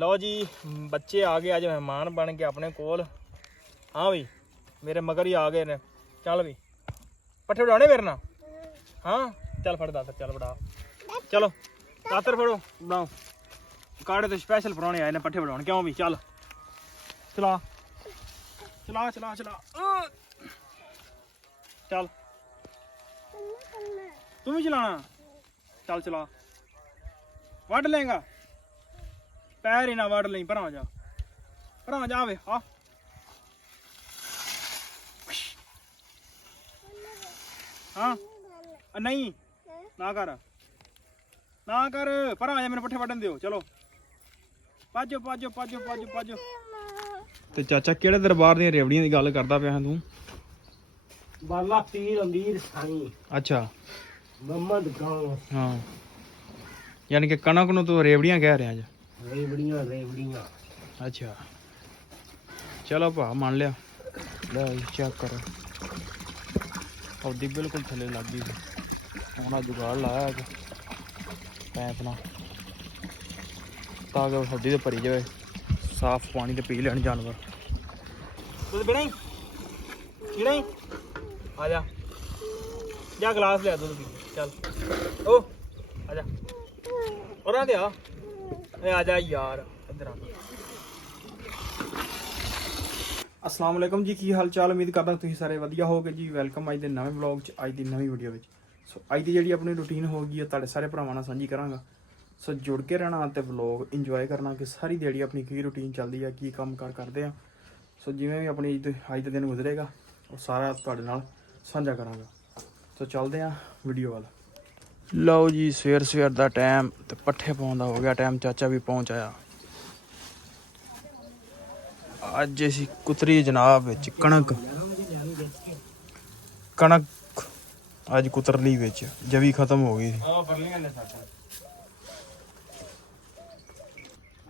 लो जी बच्चे आ गए, अज मेहमान बन के अपने कोल। हाँ भाई मेरे मगर ही आ गए ने। चल भी पट्ठे बढ़ाने मेरे ना। हाँ चल फड़ दातर, चल बढ़ा, चलो दातर फड़ो बनाओ। काड़े तो स्पैशल परौने आए ने पट्ठे बढ़ाने, क्यों भी चल चला चला चला चला चल तू भी चलाना, चल चला। वड लेगा पैर ही ना वड लें, पर जा वे आ। हाँ नहीं ना कर पर आ जा, मेरे पट्ठे वड्डन दियो। चलो पाजो पाजो पाजो पाजो पाजो। ते चाचा केड़े दरबार दी रेवड़ियां दी गल करदा पिया तू? बाला पीर अमीर साईं। अच्छा मोहम्मद गांव। हाँ यानी कि कणक नूं तू रेवड़ियां कह रहा अज? रेवड़ियां रेवड़ियां। अच्छा चलो भा मान लिया। ले चेक करो पौधी बिल्कुल थले लग गई। हूँ जुगाड़ लाया अज पैप ना, ताकि सब्जी तो भरी जाए, साफ पानी तो पी लैन जानवर। दुद्ध पीना ही आ जा गिलास लिया दुद्ध पी। चल ओ आजा और आ जा यार इधर आ। अस्सलाम वालेकुम जी, की हाल चाल? उम्मीद करदा तुसीं सारे वधिया होगे जी। वैलकम अज दे नवे व्लॉग च, अज दी नवी वीडियो विच। सो अज दी जिहड़ी अपनी रूटीन होगी तुहाडे सारे भरावां नाल सांझी करांगा। सो जुड़ के रहना ते व्लॉग इंजॉय करना कि सारी दिहाड़ी अपनी की रूटीन चलदी है, की काम कार करदे आ। सो जिवें भी अपनी अज दा दिन गुजरेगा वो सारा तुहाडे नाल सांझा करांगा। सो चलदे आ वीडियो वाल। लो जी सवेर सवेर दा टाइम ते पट्ठे पाउण दा हो गया टाइम। चाचा भी पहुंच आया। अज असीं कुतरी जनाब विच कणक अज कुतरली विच जवी खत्म हो गई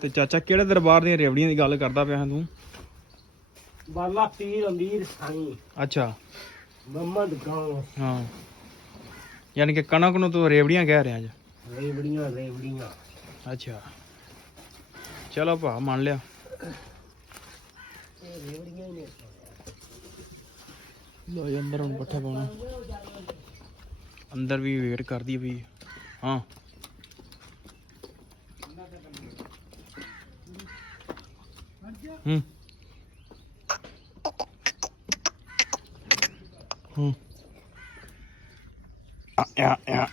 ते चाचा केड़े दरबार दी रेवड़ियां दी गल करदा पिया तू? बाला पीर अमीर साईं। अच्छा मोहम्मद गांव। हाँ यानी कि कणक नूं तू रेवड़ियां कह रहा अज? रेवड़ियां रेवड़ियां। अच्छा चलो भा मान लिया। रेवड़ियां ही ने। लो जी अंदर हुण पट्ठे पाउणा, अंदर भी वेट कर दी पई। हाँ या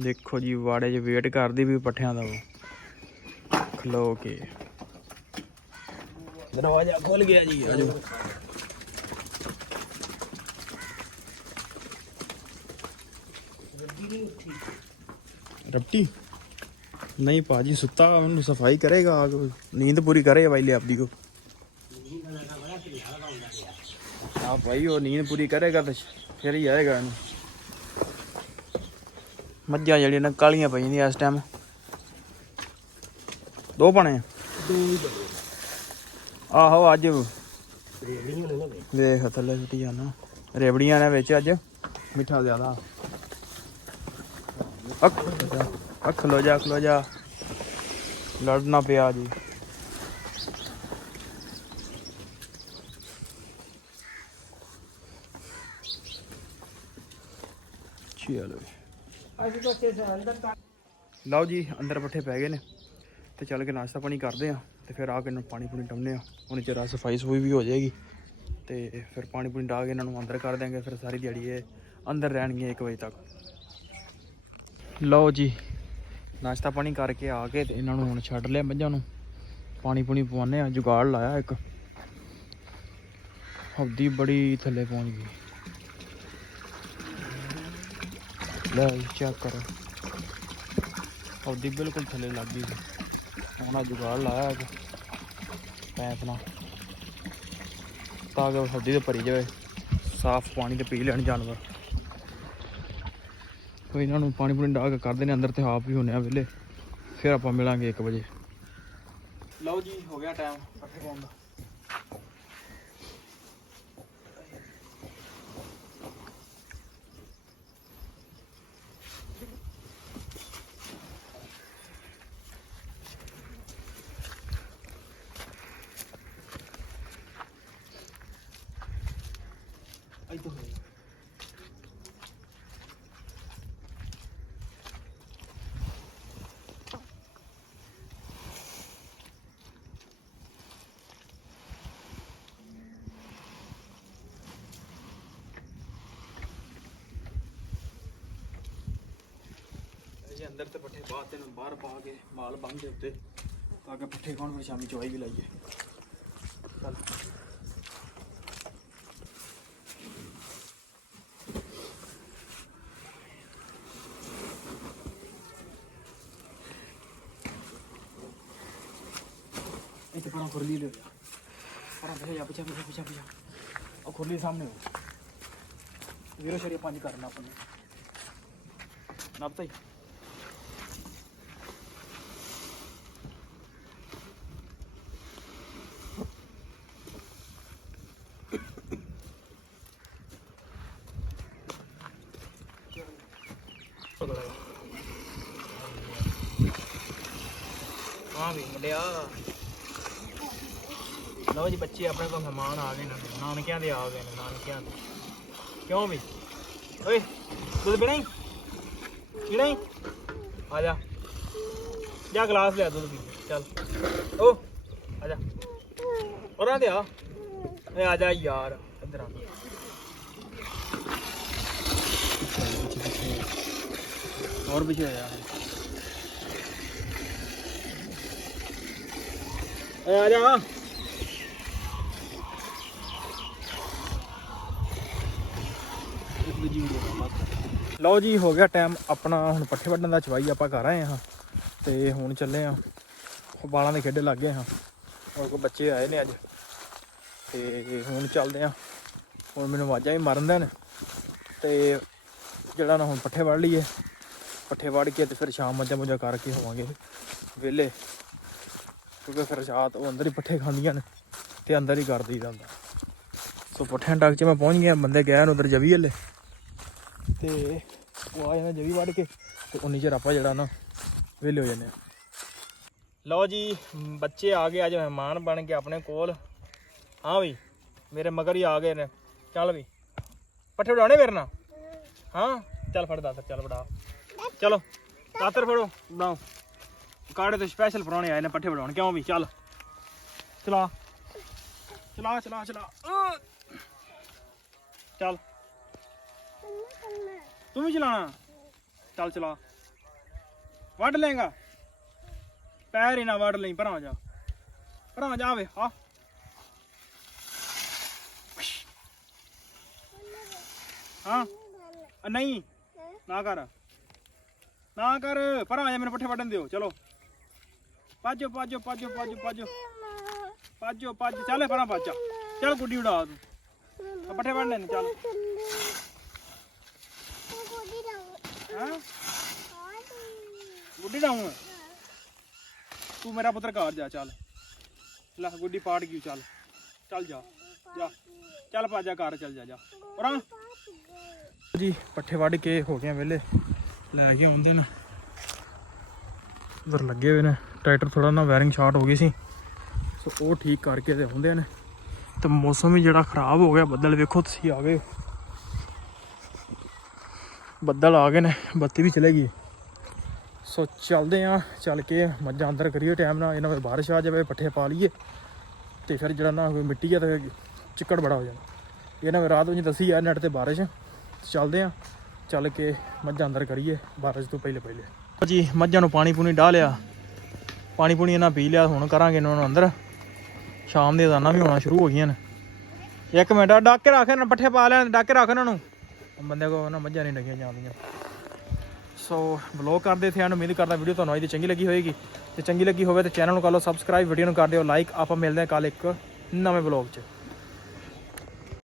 देखो जी वाड़े च वेट करदी भी पट्ठियां दा वो खलो के। दरवाजा खुल गया जी, आजो। रपटी नहीं पाजी सुता, उन्हें सफाई करेगा आग, नींद पूरी करे भाई आपदी को। हाँ भाई वो नींद पूरी करेगा तो फिर ही आएगा। मज्जां जड़ियां न कालियां पई इस टाइम, दो पाने आहो अज देख थले सुटी जाना। रेवड़ियां ने बिच अज मिठा ज्यादा। खलो जा लड़ना पिया जी। चलो लो जी अंदर पट्ठे पै गए ने तो चल के नाश्ता पानी करते हैं तो फिर आके इन्होंने पानी पूनी टाउने उन्हें चिर सफाई सफूई भी हो जाएगी तो फिर पानी पूनी डा के इन्होंने अंदर कर देंगे। फिर सारी दिहाड़ी ये अंदर रहनगियां 1 बजे तक। लो जी नाश्ता पानी करके आके तो इन्होंने हुण छड्ड लिया मझां नूं, पानी पूनी पवाने। जुगाड़ लाया एक, हफ्दी बड़ी थल्ले पहुंच गई। ले चेक करो हफ्दी बिल्कुल थल्ले लग गई। हूँ जुगाड़ लाया एक पैप ना, ताकि सब्जी तो भरी जाए, साफ पानी तो पी लैन जानवर। तो इन्होंने पानी पूनी डा के करते हैं अंदर तो आप भी होने वेले। फिर आप मिलांगे 1 बजे। लो जी हो गया टाइम पट्ठे पाउण दा। ਇੱਥੇ ਹੋਏ अंदर तो पट्ठे बाहर तेन बाहर पा के माल बंद के उत्ते ताकि पट्ठे कौन फिर शामी चवाई भी लाइए चल इतने पर खुरली ले पर भैया पीछा पीछा पीछा पीछा और खुरली सामने हो वीरो शरीर 5 करना अपने नापता ही हाँ भी मुंडिया लो जी बच्चे अपने को मेहमान आ गए नानकियां दे आ गए नानकियां दे क्यों भी ओए दूध पीना ही आ जा गिलास ले दूध पी चल ओ आजा और आ जा यार इधर आ और पीछे यार आ जा ਲਓ ਜੀ ਹੋ ਗਿਆ ਟਾਈਮ ਆਪਣਾ ਹੁਣ ਪੱਠੇ ਵੱਢਣ ਦਾ ਚਵਾਈ ਆਪਾਂ ਕਰ ਆਏ ਹਾਂ ਤੇ ਹੁਣ ਚੱਲੇ ਆ ਬਾਲਾਂ ਦੇ ਖੇਡੇ ਲੱਗ ਗਏ ਹਾਂ ਹੋਰ ਕੋਈ ਬੱਚੇ ਆਏ ਨੇ ਅੱਜ ਤੇ ਹੁਣ ਚੱਲਦੇ ਆ ਹੁਣ ਮੈਨੂੰ ਆਵਾਜ਼ਾਂ ਵੀ ਮਾਰਨ ਦੇਣ ਤੇ ਜਿਹੜਾ ਨਾ ਹੁਣ ਪੱਠੇ ਵੱਢ ਲਈਏ ਪੱਠੇ ਵੱਢ ਕੇ ਤੇ ਫਿਰ ਸ਼ਾਮ ਮੱਝਾਂ ਕਰਕੇ ਹੋਵਾਂਗੇ ਵਿਹਲੇ ਕਿਉਂਕਿ ਫਿਰ ਰਾਤ ਉਹ ਅੰਦਰ ਹੀ ਪੱਠੇ ਖਾਂਦੀਆਂ ਨੇ ਤੇ ਅੰਦਰ ਹੀ ਕਰ ਦਈਦਾ ਹੁੰਦਾ ਸੋ ਪੱਠਿਆਂ ਡੱਕ 'ਚ ਮੈਂ ਪਹੁੰਚ ਗਿਆ ਬੰਦੇ ਗਏ ਨੇ ਉਧਰ ਜਵੀ ਹਲੇ ਤੇ ਉਹ ਆ ਜਾਂਦਾ ਜਵੀ ਵੱਢ ਕੇ ਤੇ ਉਨੀ ਚਿਰ ਆਪਾਂ ਜਿਹੜਾ ਨਾ ਵਿਹਲੇ ਹੋ ਜਾਂਦੇ ਆ ਲਓ ਜੀ ਬੱਚੇ ਆ ਗਏ ਅੱਜ ਮਹਿਮਾਨ ਬਣ ਕੇ ਆਪਣੇ ਕੋਲ ਹਾਂ ਵੀ ਮੇਰੇ ਮਗਰ ਹੀ ਆ ਗਏ ਨੇ ਚੱਲ ਵੀ ਪੱਠੇ ਵਡਾਉਣੇ ਮੇਰੇ ਨਾਲ ਹਾਂ ਚੱਲ ਫੜ ਦਾਤਰ ਚੱਲ ਵਡਾ ਚਲੋ ਦਾਤਰ ਫੜੋ ਵਡਾਓ ਕਾੜੇ ਤੋਂ ਸਪੈਸ਼ਲ ਪਰਾਉਣੇ ਆਏ ਨੇ ਪੱਠੇ ਵਡਾਉਣ ਕਿਉਂ ਵੀ ਚੱਲ ਚਲਾ ਚਲਾ ਚਲਾ ਚਲਾ ਚੱਲ ਤੂੰ ਵੀ ਚਲਾਣਾ ਚੱਲ ਚਲਾ ਵੱਢ ਲੇਗਾ ਪੈਰ ਹੀ ਨਾ ਵੱਢ ਲਈ ਭਰਾ ਜਾ ਵੇ ਆ ਹਾਂ ਨਹੀਂ ਨਾ ਕਰ ਭਰਾ ਜਾ ਮੈਨੂੰ ਪੱਠੇ ਵੱਢਣ ਦਿਓ ਚਲੋ ਪਾਜੋ ਚੱਲ ਭਰਾ ਪਾਜਾ ਚੱਲ ਗੁੱਡੀ ਉਡਾ ਤੂੰ ਪੱਠੇ ਵੱਢਣੇ ਨੇ ਚੱਲ ਹਾਂ ਗੁੱਡੀ ਡਾਊਂ ਤੂੰ ਮੇਰਾ ਪੁੱਤਰ ਘਰ ਜਾ ਚੱਲ ਲੈ ਗੁੱਡੀ ਪਾੜ ਗਈ ਚੱਲ ਜਾ ਚੱਲ ਪਾਜਾ ਘਰ ਚੱਲ ਜਾ ਉਰਾਂ ਜੀ ਪੱਠੇ ਵੱਢ ਕੇ ਹੋ ਗਏ ਵਿਹਲੇ ਲੈ ਕੇ ਆਉਂਦੇ ਨੇ ਉਧਰ ਲੱਗੇ ਹੋਏ ਨੇ ਟਰੈਕਟਰ ਥੋੜਾ ਨਾ ਵਾਇਰਿੰਗ ਸ਼ਾਰਟ ਹੋ ਗਈ ਸੀ ਸੋ ਉਹ ਠੀਕ ਕਰਕੇ ਤੇ ਆਉਂਦੇ ਨੇ ਤੇ ਮੌਸਮ ਵੀ ਜਿਹੜਾ ਖਰਾਬ ਹੋ ਗਿਆ ਬੱਦਲ ਵੇਖੋ ਤੁਸੀਂ ਆ ਗਏ ਬੱਦਲ ਆ ਗਏ ਨੇ ਬੱਤੀ ਵੀ ਚਲੇ ਗਈ ਸੋ ਚੱਲਦੇ ਆ ਚੱਲ ਕੇ ਮੱਝਾਂ ਅੰਦਰ ਕਰੀਏ ਟਾਈਮ ਨਾਲ ਇਹਨਾਂ ਵਿੱਚ ਬਾਰਿਸ਼ ਆ ਜਾਵੇ ਪੱਠੇ ਪਾ ਲਈਏ ਤੇ ਫਿਰ ਜਿਹੜਾ ਨਾ ਕੋਈ ਮਿੱਟੀ ਆ ਤੇ ਚਿੱਕੜ ਬੜਾ ਹੋ ਜਾਣਾ ਇਹਨਾਂ ਵਿੱਚ ਰਾਤ ਨੂੰ ਦੱਸੀ ਆ ਨੈਟ ਤੇ ਬਾਰਿਸ਼ ਚੱਲਦੇ ਆ ਚੱਲ ਕੇ ਮੱਝਾਂ ਅੰਦਰ ਕਰੀਏ ਬਾਰਿਸ਼ ਤੋਂ ਪਹਿਲੇ ਜੀ ਮੱਝਾਂ ਨੂੰ ਪਾਣੀ ਪੂਣੀ ਡਾਹ ਲਿਆ ਪਾਣੀ ਪੂਣੀ ਇਹਨਾਂ ਪੀ ਲਿਆ ਹੁਣ ਕਰਾਂਗੇ ਇਹਨਾਂ ਨੂੰ ਅੰਦਰ ਸ਼ਾਮ ਦੇ ਅਜ਼ਾਨਾਂ ਵੀ ਹੋਣਾ ਸ਼ੁਰੂ ਹੋ ਗਈਆਂ ਨੇ 1 ਮਿੰਟ ਡੱਕ ਕੇ ਰੱਖ ਇਹਨਾਂ ਪੱਠੇ ਪਾ ਲੈਣ ਡੱਕ ਕੇ ਰੱਖ ਇਹਨਾਂ ਨੂੰ ਬੰਦੇ ਕੋਲ ਨਾ ਮੱਝਾਂ ਨਹੀਂ ਲੱਗੀਆਂ ਜਾਂਦੀਆਂ ਸੋ ਵਲੌਗ ਕਰਦੇ ਥੇ ਉਮੀਦ ਕਰਦਾ ਵੀਡੀਓ ਤੁਹਾਨੂੰ ਅੱਜ ਦੀ ਚੰਗੀ ਲੱਗੀ ਹੋਏਗੀ ਤੇ ਚੰਗੀ ਲੱਗੀ ਹੋਵੇ ਤਾਂ ਚੈਨਲ ਨੂੰ ਕਰ ਲਓ ਸਬਸਕ੍ਰਾਈਬ ਵੀਡੀਓ ਨੂੰ ਕਰ ਦਿਓ ਲਾਈਕ ਆਪਾਂ ਮਿਲਦੇ ਹਾਂ ਕੱਲ ਇੱਕ ਨਵੇਂ ਵਲੌਗ 'ਚ